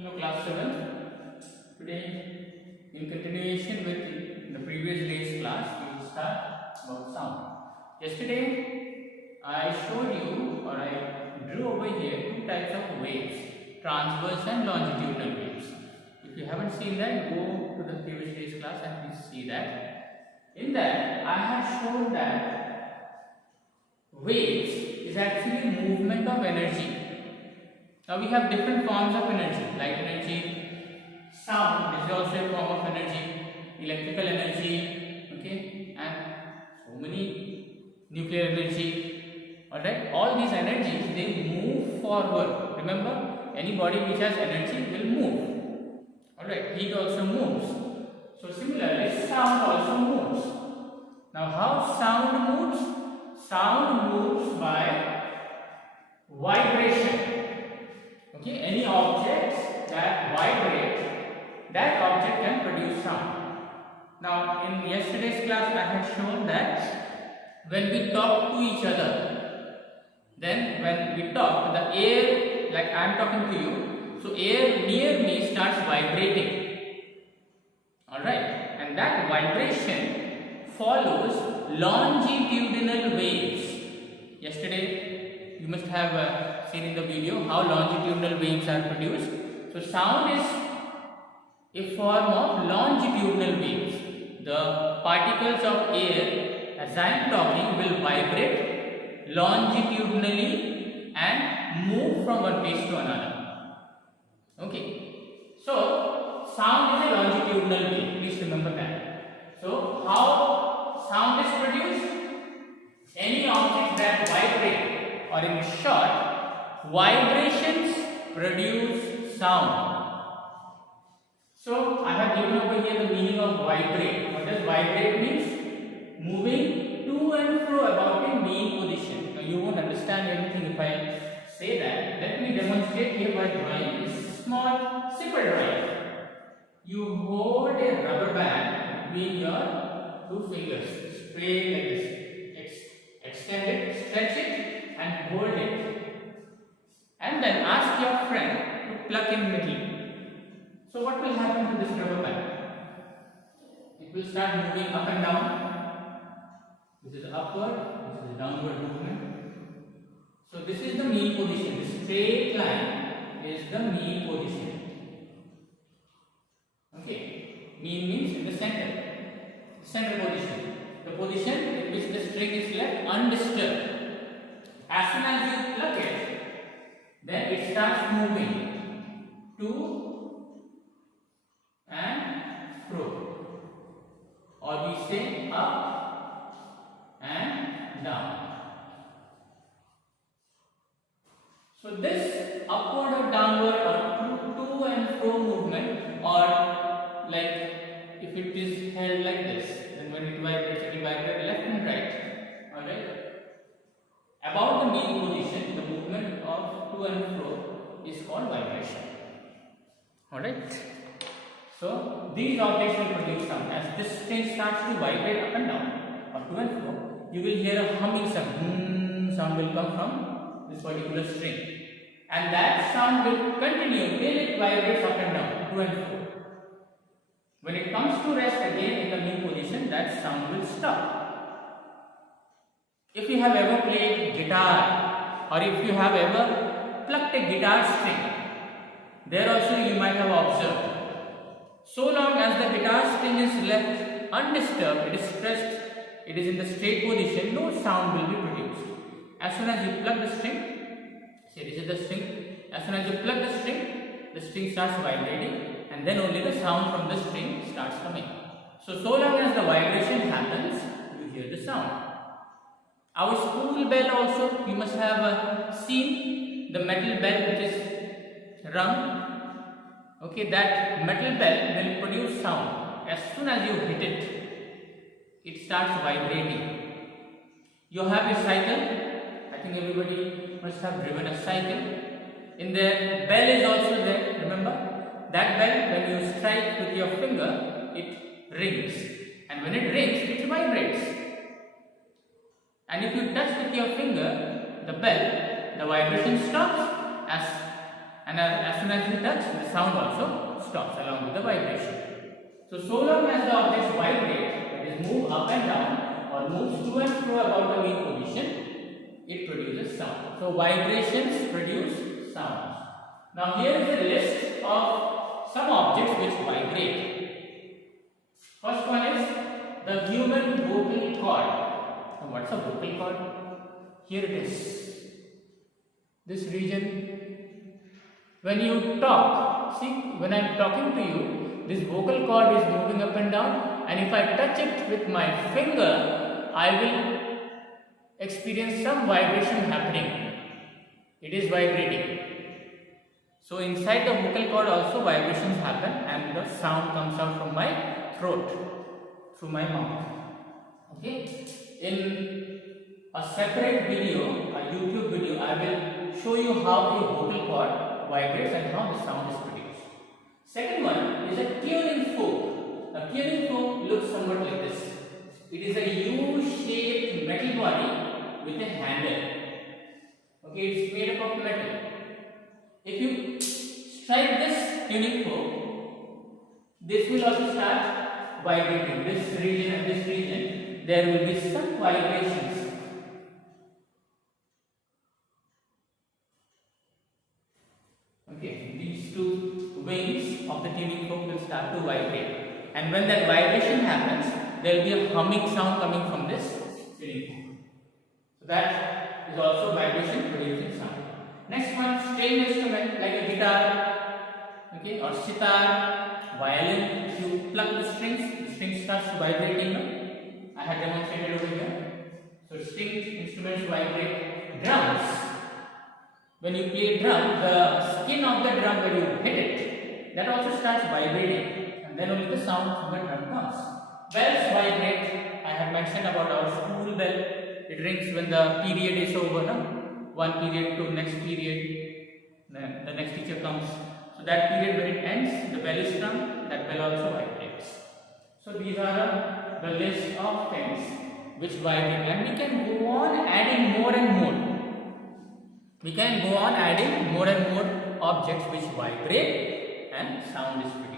Hello class 7. Today in continuation with the previous day's class we will start about sound. Yesterday I showed you or I drew over here two types of waves, transverse and longitudinal waves. If you haven't seen that, go to the previous day's class and please see that. In that I have shown that waves is actually movement of energy. Now we have different forms of energy, light energy, sound is also a form of energy, electrical energy, okay, and so many nuclear energy. Alright, all these energies they move forward. Remember, any body which has energy will move. Alright, heat also moves. So similarly, sound also moves. Now how sound moves? Sound moves by vibration. Okay, any objects that vibrate, that object can produce sound. Now, in yesterday's class, I had shown that when we talk to each other, then when we talk, the air, like I am talking to you, so air near me starts vibrating. Alright, and that vibration follows longitudinal waves. Yesterday, you must have seen in the video how longitudinal waves are produced. So sound is a form of longitudinal waves. The particles of air as I am talking will vibrate longitudinally and move from one place to another. Okay. So sound is a longitudinal wave. Please remember that. So how sound is produced? Any object that vibrate, or in short, vibrations produce sound. So I have given over here the meaning of vibrate. What does vibrate means? Moving to and fro about a mean position. Now you won't understand anything if I say that. Let me demonstrate here by drawing this small simple drawing. You hold a rubber band between your two fingers, straight like this. Extend it, stretch it, and hold it. And then ask your friend to pluck in middle. So what will happen to this rubber band? It will start moving up and down. This is upward, this is downward movement. So this is the mean position. This straight line is the mean position. Okay, mean means in the center. Center position. The position in which the string is left undisturbed. As soon as you pluck it, then it starts moving to and fro, or we say up and down. So this upward or downward or to and fro movement, or like if it is held like this, then when it vibrates, it will vibrate left and right. Alright. About the mean position, the movement of to and fro is called vibration. Alright. So these objects will produce sound. As this string starts to vibrate up and down or to and fro, you will hear a humming sound. Sound will come from this particular string. And that sound will continue till it vibrates up and down, to and fro. When it comes to rest again in the mean position, that sound will stop. If you have ever played guitar, or if you have ever plucked a guitar string, there also you might have observed. So long as the guitar string is left undisturbed, it is stretched, it is in the straight position, no sound will be produced. As soon as you pluck the string, say this is the string, as soon as you pluck the string starts vibrating, and then only the sound from the string starts coming. So long as the vibration happens, you hear the sound. Our school bell also, you must have seen the metal bell which is rung. Okay, that metal bell will produce sound. As soon as you hit it, it starts vibrating. You have a cycle. I think everybody must have driven a cycle. In there, bell is also there, remember? That bell, when you strike with your finger, it rings. And when it rings, it vibrates. And if you touch with your finger, the bell, the vibration stops. and as soon as you touch, the sound also stops along with the vibration. So long as the objects vibrate, that is move up and down or moves to and fro about the mean position, it produces sound. So vibrations produce sounds. Now here is a list of some objects which vibrate. First one is the human vocal cord. Now what's a vocal cord? Here it is. This region. When you talk, see, when I am talking to you, this vocal cord is moving up and down, and if I touch it with my finger, I will experience some vibration happening. It is vibrating. So inside the vocal cord also vibrations happen, and the sound comes out from my throat, through my mouth. Okay. In a separate video, a YouTube video, I will show you how a vocal cord vibrates and how the sound is produced. Second one is a tuning fork. A tuning fork looks somewhat like this. It is a U-shaped metal body with a handle. Okay, it's made up of metal. If you strike this tuning fork, this will also start vibrating. This region and this region, there will be some vibrations. Okay, these two wings of the tuning fork will start to vibrate, and when that vibration happens, there will be a humming sound coming from this tuning fork. So that is also vibration producing sound. Next one, string instrument like a guitar, okay, or sitar, violin. If you pluck the string starts vibrating. I had demonstrated over here. So string instruments vibrate. Drums. When you play drum, the skin of the drum when you hit it, that also starts vibrating, and then only the sound from the drum comes. Bells vibrate. I have mentioned about our school bell. It rings when the period is over, no? One period to next period, then the next teacher comes. So that period when it ends, the bell is strung, that bell also vibrates. So these are the list of things which vibrate, and we can go on adding more and more. We can go on adding more and more objects which vibrate and sound is produced.